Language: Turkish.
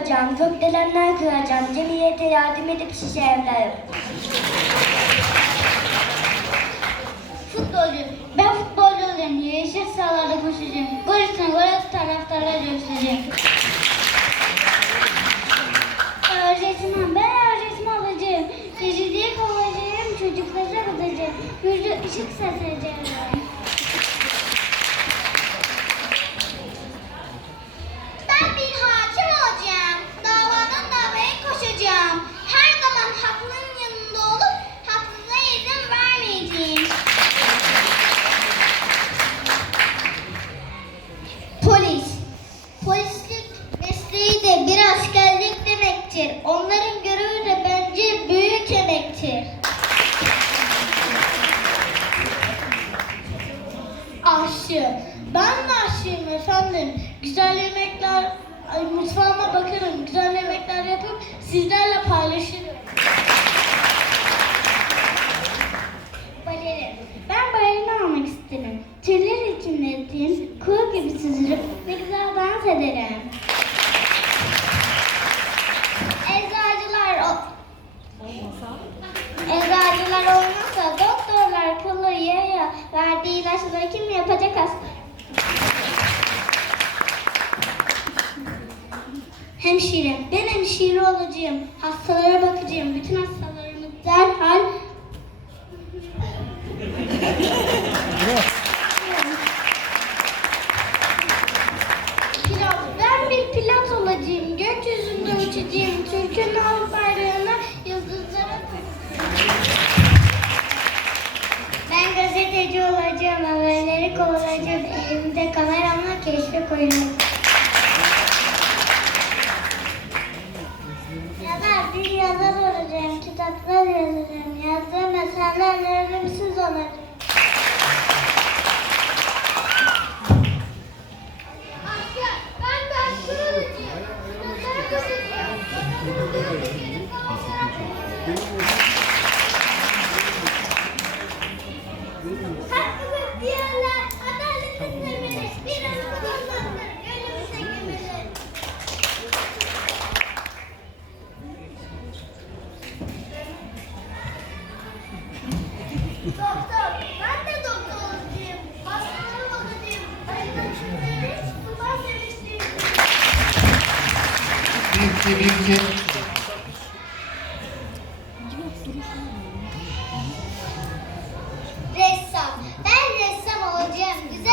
kuracağım, gökdelenler kıracağım, cemiyete yardım edip size evler. Futbolcu. Ben futbolcu olacağım. Yeşil sahalarda koşacağım. Gol üstüne gol atıp taraftarlara göstereceğim. Öğretmen, ben öğretmen olacağım. Secdeye kovacağım, çocuklara bakacağım. Yüzü ışık saçacağım. Aşçı. Ben de efendim. Güzel yemekler, ay, mutfağıma bakarım. Güzel yemekler Hemşire. Ben hemşire olacağım. Hastalara bakacağım. Bütün hastalarımı derhal Pilot. Ben bir pilot olacağım. Gökyüzünde uçacağım. Türk'ün al bayrağına yıldızlara Ben gazeteci olacağım. Haberleri kovalayacağım. Elimde kameramla keşfe koyacağım. Yazar, olacağım. Kitaplar yazacağım. Yazdığım eserlerle ölümsüz olacağım. Ressam. Ben ressam olacağım. Güzel